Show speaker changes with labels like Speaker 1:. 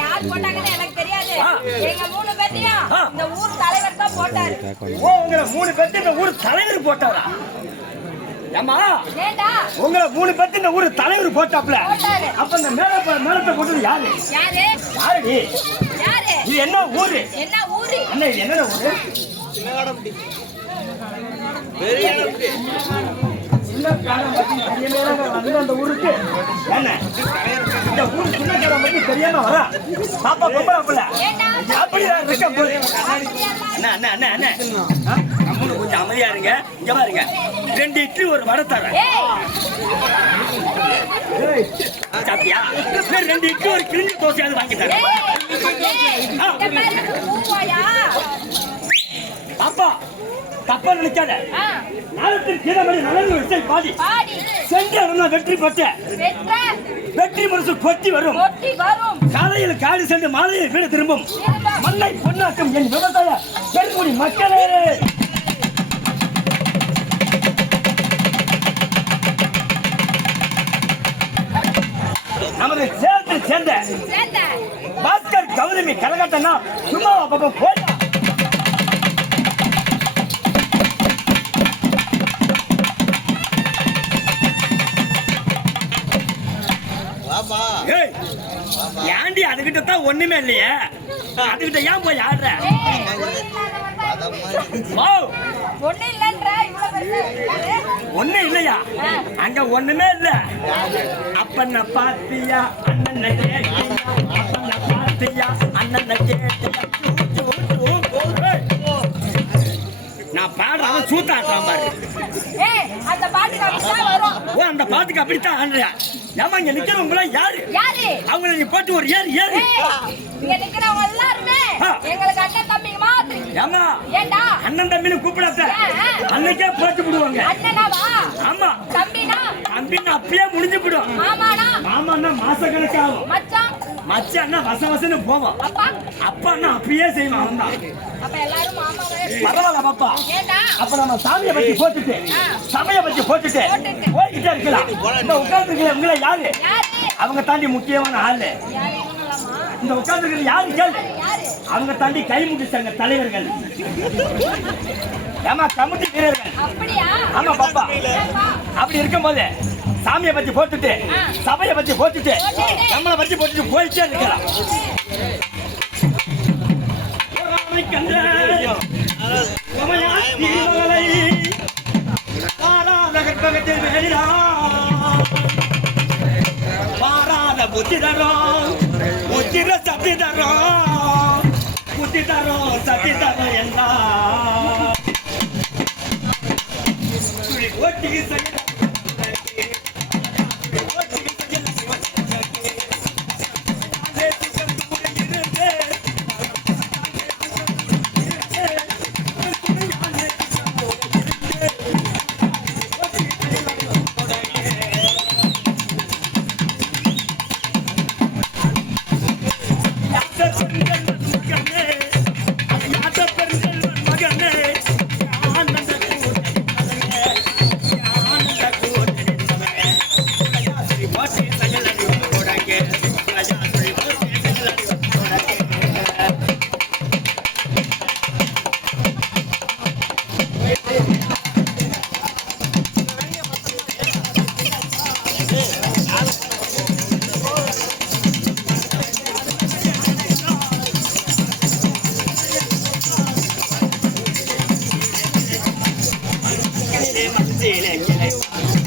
Speaker 1: யார் போட்டாங்கன்னு எனக்கு தெரியாது எங்க மூணு பேத்தையும் இந்த ஊர் தலைவர் தான் போட்டாரு
Speaker 2: ஓ உங்களை மூணு பேர்த்து இந்த ஊர் தலைவர் போட்டாரா உங்களை மூணு பேர்த்து இந்த தலைவர் போட்டாப்ல அப்ப இந்த மேல மேலத்தை போட்டது யாரு யாரு இது என்ன ஊரு என்ன ஊரு என்ன என்ன ஊரு பெரிய வந்து அந்த ஊருக்கு இந்த ஊரு சின்னக்காரன் பத்தி தெரியாம வரா பாப்பா பொம்பளை அப்பல அப்படியா இருக்க போய் அண்ணா அண்ணா அண்ணா அண்ணா அம்மனு கொஞ்சம் அமைதியா இருங்க இங்க பாருங்க ரெண்டு இட்லி ஒரு வடை தரேன் சாப்பிட்டியா ரெண்டு இட்லி ஒரு கிழிஞ்சு தோசையாவது வாங்கி தரேன் பாப்பா தப்ப நினைக்காத நாளத்தில் கீழமணி நலன் விசை பாடி சென்ற வெற்றி பெற்ற வெற்றி முரசு கொத்தி வரும் காலையில் காடு சென்று மாலையில் வீடு திரும்பும் மண்ணை பொன்னாக்கும் என் விவசாய பெண்குடி மக்களே நமது சேர்ந்து சேர்ந்த பாஸ்கர் கௌதமி கலகட்டன்னா சும்மா பாப்பா போய் ஏண்டி அதுகிட்ட தான் ஒண்ணுமே இல்லையே அதுகிட்ட ஏன் போய் ஆடுற ஒண்ணு இல்லையா அங்க ஒண்ணுமே இல்ல அப்பன பாத்தியா அண்ணன் அப்பன பாத்தியா அண்ணன் நான் பாடுறவன் சூத்தாடுறான் பாரு அந்த பாட்டுக்கு அப்படித்தான் ஆடுறியா ஏமா இங்க நிக்கிறவங்க எல்லாம் யாரு யாரு அவங்கள நீங்க போட்டு ஒரு ஏறு ஏறு
Speaker 1: இங்க நிக்கிறவங்க எல்லாருமே எங்களுக்கு அண்ணன் தம்பி மாதிரி ஏமா ஏண்டா
Speaker 2: அண்ணன் தம்பின்னு கூப்பிடாத அன்னைக்கே போட்டு விடுவாங்க அண்ணனாவா ஆமா தம்பினா தம்பினா அப்பயே முடிஞ்சு விடும் மாமானா மாச கணக்கு ஆகும் மச்சான்னா வச வசன்னு அப்பா அண்ணா அப்படியே செய்வான் அவன் தான் பரவாயில்ல பாப்பா அப்ப நம்ம சாமிய பத்தி போட்டுட்டு சமய பத்தி போட்டுட்டு போய்கிட்டே இருக்கலாம் இந்த உட்கார்ந்து இருக்கிற உங்களை யாரு அவங்க தாண்டி முக்கியமான ஆளு இந்த உட்கார்ந்து இருக்கிற யாரு கேள்வி அவங்க தாண்டி கை முடிச்சாங்க தலைவர்கள் ஏமா கமிட்டி வீரர்கள் ஆமா பாப்பா அப்படி இருக்கும் போது சாமியை பத்தி போட்டுட்டு சபையை பத்தி போட்டுட்டு நம்மளை பத்தி போட்டுட்டு போயிட்டே இருக்கலாம் பாராத புத்தி தரோம் தரோம் தரோம் ஓட்டி செய்ய Get Yeah.